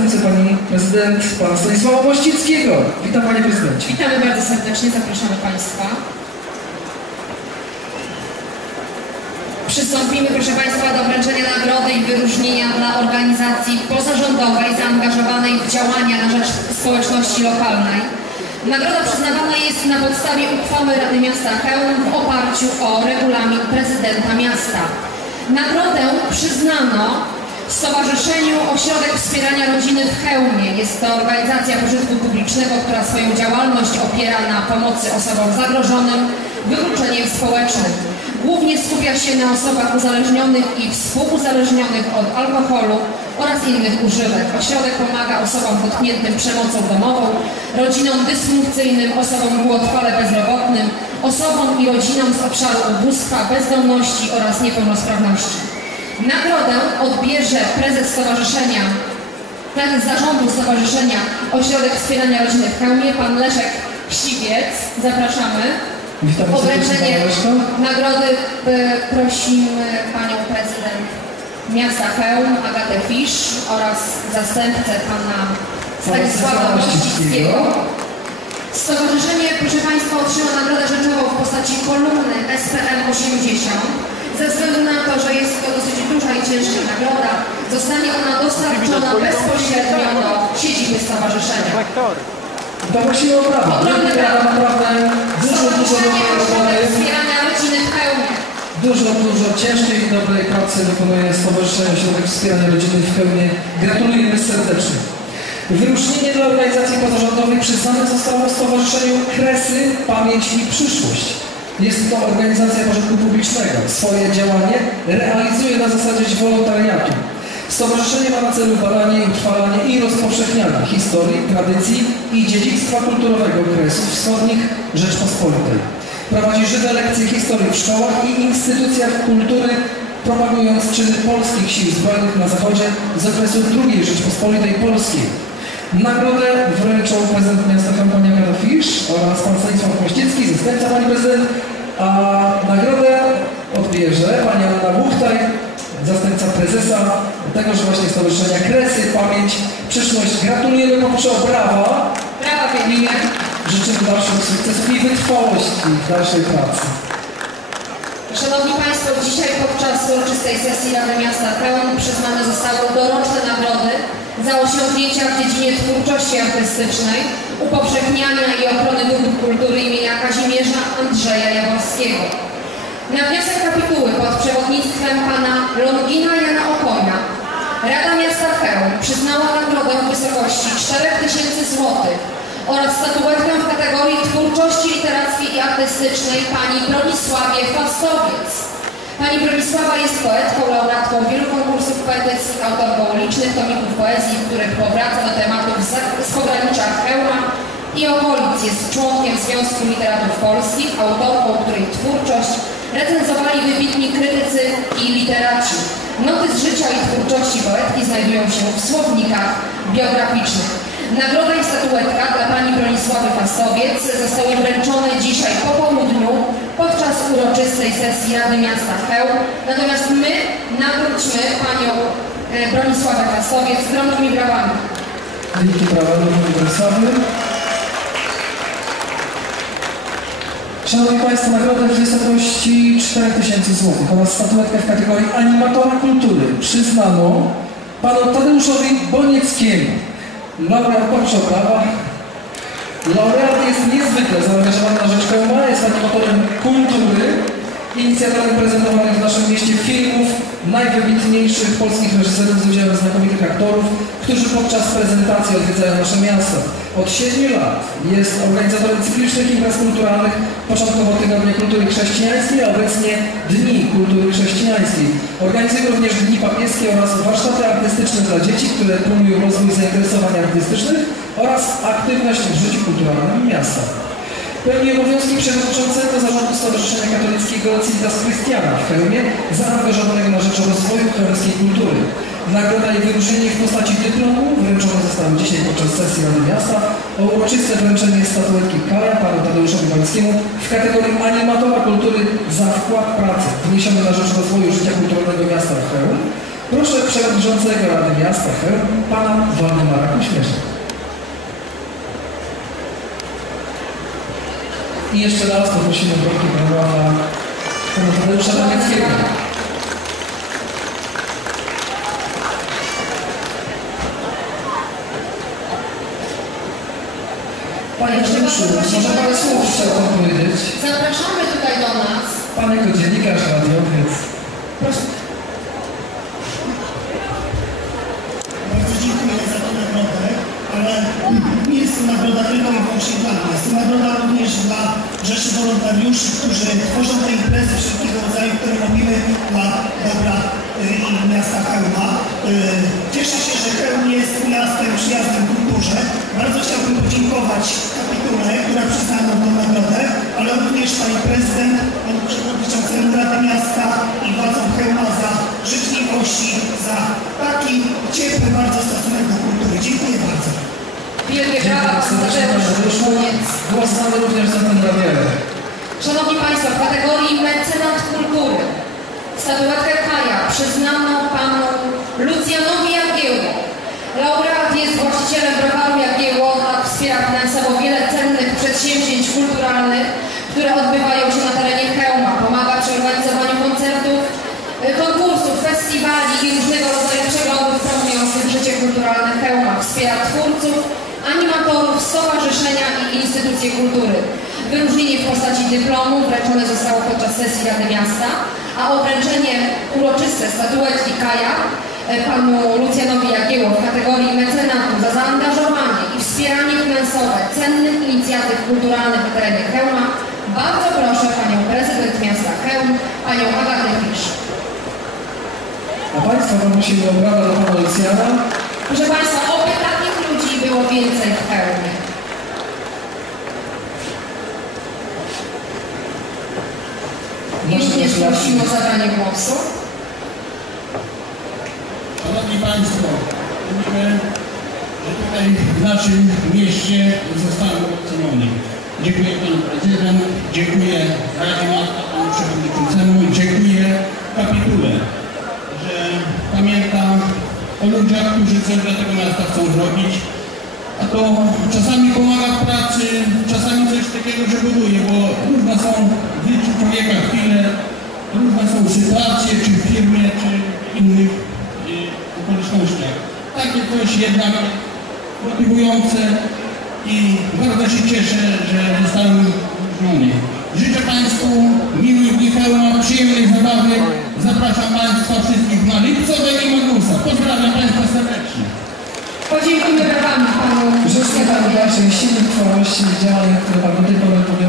zastępcę pani prezydent, pana Stanisława Mościckiego. Witam panie prezydencie. Witamy bardzo serdecznie, zapraszamy Państwa. Przystąpimy, proszę Państwa, do wręczenia nagrody i wyróżnienia dla organizacji pozarządowej zaangażowanej w działania na rzecz społeczności lokalnej. Nagroda przyznawana jest na podstawie uchwały Rady Miasta Chełm w oparciu o regulamin prezydenta miasta. Nagrodę przyznano Stowarzyszeniu Ośrodek Wspierania Rodziny w Chełmie. Jest to organizacja pożytku publicznego, która swoją działalność opiera na pomocy osobom zagrożonym wykluczeniem społecznym. Głównie skupia się na osobach uzależnionych i współuzależnionych od alkoholu oraz innych używek. Ośrodek pomaga osobom dotkniętym przemocą domową, rodzinom dysfunkcyjnym, osobom długotrwale bezrobotnym, osobom i rodzinom z obszaru ubóstwa, bezdomności oraz niepełnosprawności. Nagrodę odbierze prezes stowarzyszenia, prezes zarządu Stowarzyszenia Ośrodek Wspierania Rodziny w Chełmie, pan Leszek Ściwiec. Zapraszamy. Witam O wręczenie nagrody prosimy panią prezydent miasta Chełm, Agatę Fisz oraz zastępcę pana Stanisława Mościckiego. Stowarzyszenie, proszę Państwa, otrzyma nagrodę rzeczową w postaci kolumny SPM 80. Ze względu na to, że jest to dosyć duża i ciężka nagroda, zostanie ona dostarczona bezpośrednio do siedziby stowarzyszenia. Oprawa. Ogromny Wygląda brawa. naprawdę dużo, dużo dobrej roboty. Wspierania Rodziny w Chełmie. Dużo, dużo ciężkiej i dobrej pracy wykonuje Stowarzyszenie Ośrodek Wspierania Rodziny w Chełmie. Gratulujemy serdecznie. Wyróżnienie dla organizacji pozarządowej przyznane zostało Stowarzyszeniu Kresy, Pamięć i Przyszłość. Jest to organizacja pożytku publicznego. Swoje działanie realizuje na zasadzie wolontariatu. Stowarzyszenie ma na celu badanie, utrwalanie i rozpowszechnianie historii, tradycji i dziedzictwa kulturowego Kresów Wschodnich Rzeczpospolitej. Prowadzi żywe lekcje historii w szkołach i instytucjach kultury, propagując czyny polskich sił zbrojnych na zachodzie z okresu II Rzeczpospolitej Polskiej. Nagrodę wręczą prezydent miasta Kampania Fisz oraz pan Stanisław Mościcki, zastępca pani prezydent, a nagrodę odbierze pani Anna Buchtaj, zastępca prezesa tegoż właśnie Stowarzyszenia Kresy, Pamięć, Przyszłość. Gratulujemy, poproszę o brawa Brawa pięknie. życzymy dalszych sukcesów i wytrwałości w dalszej pracy. Szanowni Państwo, dzisiaj podczas uroczystej sesji Rady Miasta Chełm przyznane zostały doroczne nagrody za osiągnięcia w dziedzinie twórczości artystycznej, upowszechniania i ochrony dóbr kultury imienia Kazimierza Andrzeja Jaworskiego. Na wniosek kapituły pod przewodnictwem pana Longina Jana Okonia Rada Miasta Chełm przyznała nagrodę w wysokości 4000 zł oraz statuetkę w kategorii twórczości literackiej i artystycznej pani Bronisławie Fastowiec. Pani Bronisława jest poetką, laureatką wielu konkursów poetyckich, autorką licznych tomików poezji, w których powraca do tematów z, pogranicza Chełma i okolic. Jest członkiem Związku Literatów Polskich, autorką której twórczość recenzowali wybitni krytycy i literaci. Noty z życia i twórczości poetki znajdują się w słownikach biograficznych. Nagroda i statuetka dla pani Bronisławy Fastowiec zostały wręczone dzisiaj po południu podczas uroczystej sesji Rady Miasta Chełm. Natomiast my nagródźmy panią e, Bronisławę Fastowiec gromkimi brawami. Wielkie brawa dla pani Bolesławy. Szanowni Państwo, nagrodę w wysokości 4000 zł oraz statuetkę w kategorii animatora kultury przyznano panu Tadeuszowi Bonieckiemu. Laureat Porsche Brawa. Laureat jest niezwykle zaangażowany na rzecz Chełma, jest animatorem kultury, inicjatorem prezentowanych w naszym mieście filmów najwybitniejszych polskich reżyserów z udziałem znakomitych aktorów, którzy podczas prezentacji odwiedzają nasze miasto. Od 7 lat jest organizatorem cyklicznych imprez kulturalnych, początkowo Tygodnia Kultury Chrześcijańskiej, a obecnie Dni Kultury Chrześcijańskiej. Organizuje również Dni Papieskie oraz warsztaty artystyczne dla dzieci, które promują rozwój zainteresowań artystycznych oraz aktywność w życiu kulturalnym miasta. Pełni obowiązki przewodniczącego zarządu Stowarzyszenia Katolickiego Civita Christiana w Chełmie, zaangażowanego na rzecz rozwoju chełmskiej kultury. Nagroda i wyróżnienie w postaci dyplomu wręczone zostały dzisiaj podczas sesji Rady Miasta, a uroczyste wręczenie statuetki Kara panu Tadeuszowi Wańskiemu w kategorii animatora kultury za wkład pracy wniesiony na rzecz rozwoju życia kulturalnego miasta Chełm Proszę przewodniczącego Rady Miasta Chełm, pana Waldemara Kośmierza. I jeszcze raz poprosimy Borki Brauna, pana Tadeusza Danieckiego. Panie Tadeuszu, może parę słów chciał pan powiedzieć? Zapraszamy tutaj do nas. Pan jako dziennikarz radiowiec. Proszę. Bardzo dziękuję za tę nagrodę, ale nie jest to nagroda tylko i wyłącznie dla wolontariuszy, którzy tworzą te imprezy wszelkiego rodzaju, które robimy dla dobra y, i miasta Chełma. Y, Cieszę się, że Chełm jest miastem przyjaznym kulturze. Bardzo chciałbym podziękować kapitule, która przyznała nam tę nagrodę, ale również pani prezydent, panu przewodniczącemu Rady Miasta i władzom Chełma za życzliwości, za taki ciepły bardzo stosunek do kultury. Dziękuję bardzo. Wielkie brawa, pan Tadeusz. Głos mamy również za ten radiowy. Szanowni Państwo, w kategorii mecenat kultury statuetkę Kaja przyznano panu Lucjanowi Jagiełło. Laureat jest właścicielem browaru Jagiełło, a wspiera finansowo wiele cennych przedsięwzięć kulturalnych, które odbywają się na terenie Chełma. Pomaga przy organizowaniu koncertów, y, konkursów, festiwali i różnego rodzaju przeglądów promujących życie kulturalne Chełma. Wspiera twórców, animatorów, stowarzyszenia i instytucje kultury. Wyróżnienie w postaci dyplomu wręczone zostało podczas sesji Rady Miasta, a obręczenie uroczyste statuetki Kaja e, panu Lucjanowi Jagieło w kategorii mecenatu za zaangażowanie i wspieranie finansowe cennych inicjatyw kulturalnych na terenie Chełma bardzo proszę panią prezydent miasta Chełm, panią Agatę Fisz. A Państwo poprosili o brawa dla pana Lucjana. Proszę Państwa, oby takich ludzi było więcej w Chełmie. I Nasze również gratulacje. prosimy o zabranie głosu. Szanowni Państwo, mówimy, że tutaj w naszym mieście zostałem doceniony. Dziękuję Panu Prezydent, dziękuję Radzie Miasta, Panu Przewodniczącemu, dziękuję kapitule, że pamięta o ludziach, którzy coś dla tego miasta chcą zrobić. To czasami pomaga w pracy, czasami coś takiego, że buduje, bo różne są w życiu człowieka chwile, różne są sytuacje, czy w firmie, czy w innych y, okolicznościach. Takie coś jednak motywujące i bardzo się cieszę, że zostałem wyróżniony. Życzę Państwu miłych dni pełna, przyjemnej zabawy. Zapraszam Państwa wszystkich na lipcowe i Magnusa. Pozdrawiam Państwa serdecznie. Podziękujmy brawami panu. Panu dalszej siły, trwałości działań, które Pan do tej pory